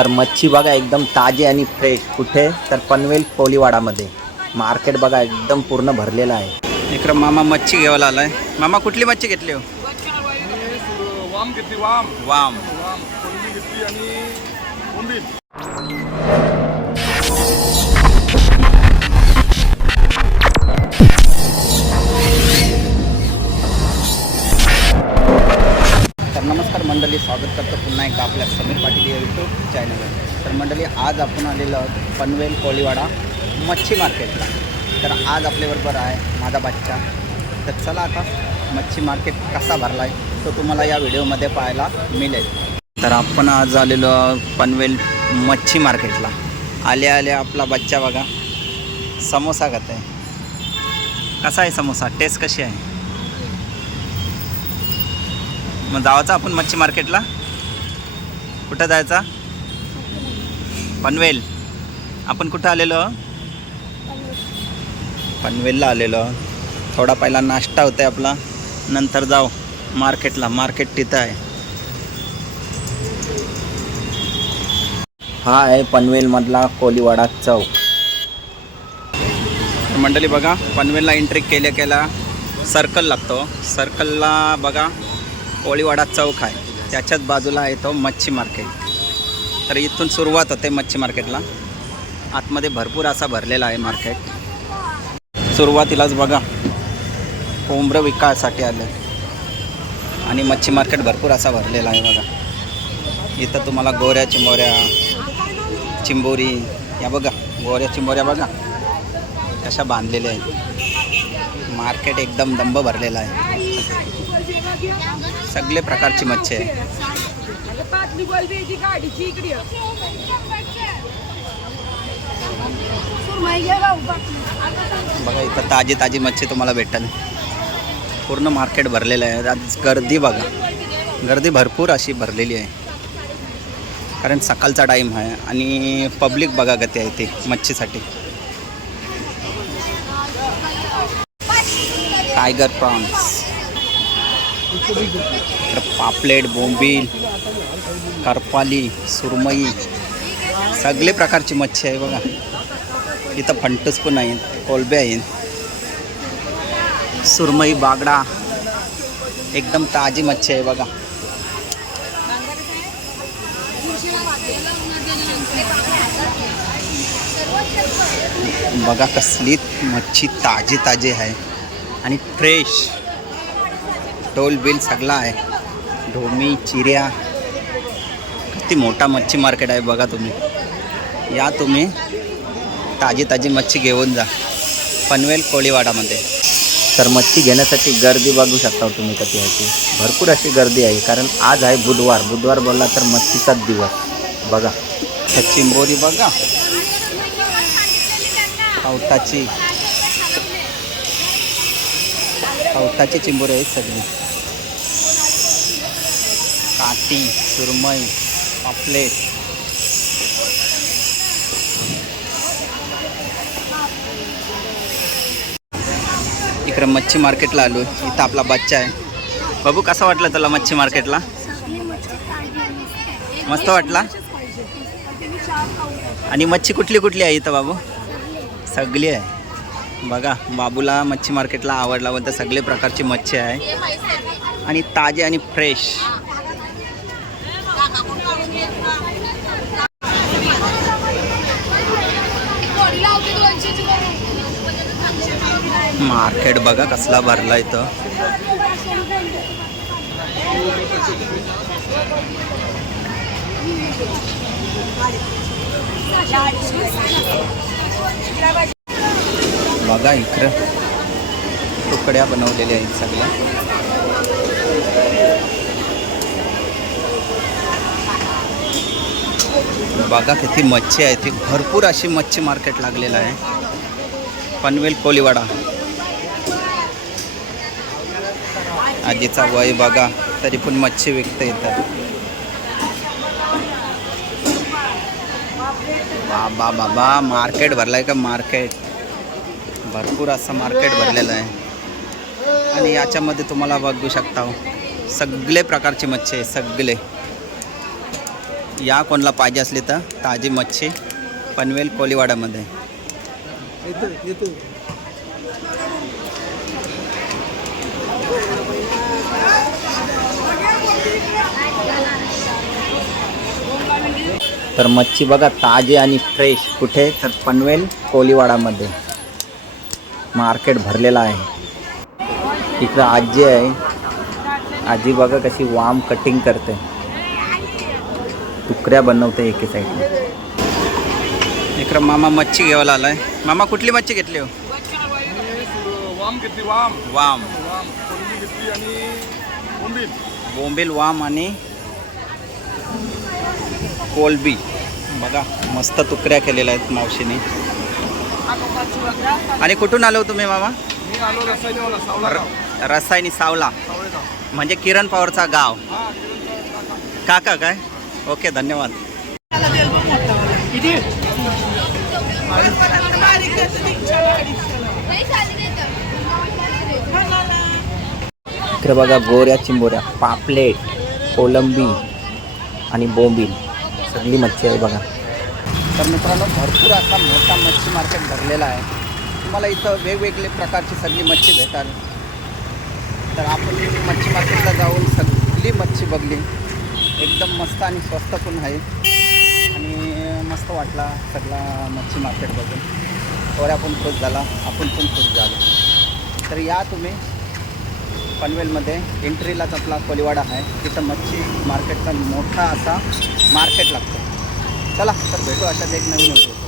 तर मच्छी बघा एकदम ताजी आणि फ्रेश कुठे? तर पनवेल कोलीवाडामध्ये. मार्केट बघा एकदम पूर्ण भरलेलं आहे. इकडं मामा मच्छी घ्यायला आलाय. मामा कुठली मच्छी घेतली हो? वाम घेतली वाम. वाम. वाम घेतली आणि नमस्कार मंडळी स्वागत करतो पुन्हा एकदा आपल्या समीर पाटील या यूट्यूब चॅनलवर तर मंडळी आज आपण आलेलो आहोत पनवेल कोळीवाडा मच्छी मार्केटला तर आज आपल्याबरोबर आहे माझा बच्चा. तर चला आता मच्छी मार्केट कसा भरला आहे तो तुम्हाला या व्हिडिओमध्ये पाहायला मिळेल. तर आपण आज आलेलो आहोत पनवेल मच्छी मार्केटला आल्या आल्या आपला बच्चा बघा. समोसा खात आहे कसा आहे समोसा? टेस्ट कशी आहे? मग जावाचा आपण मच्छी मार्केटला? कुठं जायचा? पनवेल. आपण कुठं आलेलो? पनवेलला आलेलो. थोडा पहिला नाश्ता होता आपला. नंतर जाऊ. मार्केटला. मार्केट तिथं आहे. हा आहे पनवेलमधला कोलीवाडा चौक. तर मंडळी बघा पनवेलला एंट्री केल्या केला सर्कल लागतो सर्कलला बघा कोळीवाडा चौक आहे. त्याच्याच बाजूला आहे तो मच्छी मार्केट तर इथून सुरुवात होते मच्छी मार्केटला आतमध्ये भरपूर असा भरलेला आहे मार्केट सुरुवातीलाच बघा कोंबरं विकायसाठी आलं. आणि मच्छी मार्केट भरपूर असा भरलेला आहे बघा. इथं तुम्हाला गोऱ्या चिंबोऱ्या चिंबोरी या बघा गोऱ्या चिंबोऱ्या बघा. कशा बांधलेल्या आहेत. मार्केट एकदम दंब भरलेला आहे. सगळे प्रकारची मच्छी आहे. बघा इथं ताजी ताजी मच्छी तुम्हाला भेटेल. पूर्ण मार्केट भरलेलं आहे. आज गर्दी बघा. गर्दी भरपूर अशी भरलेली आहे. कारण सकाळचा टाईम आहे आणि पब्लिक बघा गती आहे ते मच्छीसाठी. टायगर प्रॉन्स तर पापलेट बोंबील करपाली सुरमई सगळे प्रकारची मच्छी आहे बघा. इथं फंटूस पण आहेत कोलबे आहेत सुरमई बागडा एकदम ताजी मच्छी आहे बघा. बघा कसली मच्छी ताजी ताजी आहे. आणि फ्रेश टोल बिल सगळा आहे. ढोमी चिऱ्या. किती मोठा मच्छी मार्केट आहे बघा तुम्ही. या तुम्ही ताजी ताजी मच्छी घेऊन जा. पनवेल कोळीवाडामध्ये. तर मच्छी घेण्यासाठी गर्दी बघू शकता तुम्ही कशी ह्याची भरपूर अशी गर्दी आहे कारण आज आहे बुधवार. बुधवार बोलला तर मच्छीचाच दिवस. बघा. चिंबोरी बघा. पावताची पावताची चिंबोरी आहेत सगळी. काटी सुरमई पापलेट. इकडं मच्छी मार्केटला आलो. इथं आपला बच्चा आहे. बाबू कसा वाटला तुला मच्छी मार्केटला? मस्त वाटला? आणि मच्छी कुठली कुठली आहे इथं बाबू? सगळी आहे. बघा बाबूला मच्छी मार्केटला आवडला म्हणतं सगळे प्रकारची मच्छी आहे. आणि ताजे आणि फ्रेश. मार्केट बघा कसला भरला इथं. बघा इकडं. तुकड्या बनवलेल्या आहेत सगळ्या. बघा किती मच्छी आहे. ती भरपूर अशी मच्छी मार्केट लागलेलं आहे. पनवेल कोलीवाडा. आजीचा वय बघा तरी पण मच्छी विकता येतात. बाबा बाबा मार्केट भरलाय का मार्केट? भरपूर असं मार्केट भरलेलं आहे. आणि याच्यामध्ये तुम्हाला बघू शकता हो, सगळे प्रकारची मच्छी आहे सगळे. या कोणाला पाहिजे असली तर ताजी मच्छी पनवेल कोलीवाडामध्ये. तर मच्छी बघा ताजी आणि फ्रेश कुठे? तर पनवेल कोलीवाडामध्ये. मार्केट भरलेलं आहे. इकडं आजी आहे. आजी बघा कशी वाम कटिंग करते. तुकड्या बनवते एके साईडला इकडं मामा मच्छी घ्यायला आलाय. मामा कुठली मच्छी घेतली हो? वाम. घेतली वाम. वाम वाम कोलंबी घेतली आणि बोंबील बोंबील वाम आणि कोलबी. बघा मस्त तुकड्या केलेल्या आहेत मावशीने. आणि कुठून आलो तुम्ही मामा? मी रसायनी सावला. म्हणजे किरण पवारचा गाव. काका काय? ओके धन्यवाद. इकडे बघा गोऱ्या चिंबोऱ्या पापलेट कोलंबी आणि बोंबील. सगळी मच्छी आहे बघा. तर मित्रांनो भरपूर असा मोठा मच्छी मार्केट भरलेला आहे. तुम्हाला इथं वेगवेगळे प्रकारची सगळी मच्छी भेटाल तर आपण मच्छी मार्केटला जाऊन सगळी मच्छी बघली. एकदम मस्त आणि स्वस्त पण आहे. आणि मस्त वाटला सगळा मच्छी मार्केट बघून. थोड्या पण खुश झाला आपण पण खुश झालो. तर या तुम्ही. पनवेलमध्ये एंट्रीलाच आपला कोलिवाडा आहे तिथं मच्छी मार्केटचा मोठा असा मार्केट लागतो. चला तर भेटू अशाच एक नवीन होतो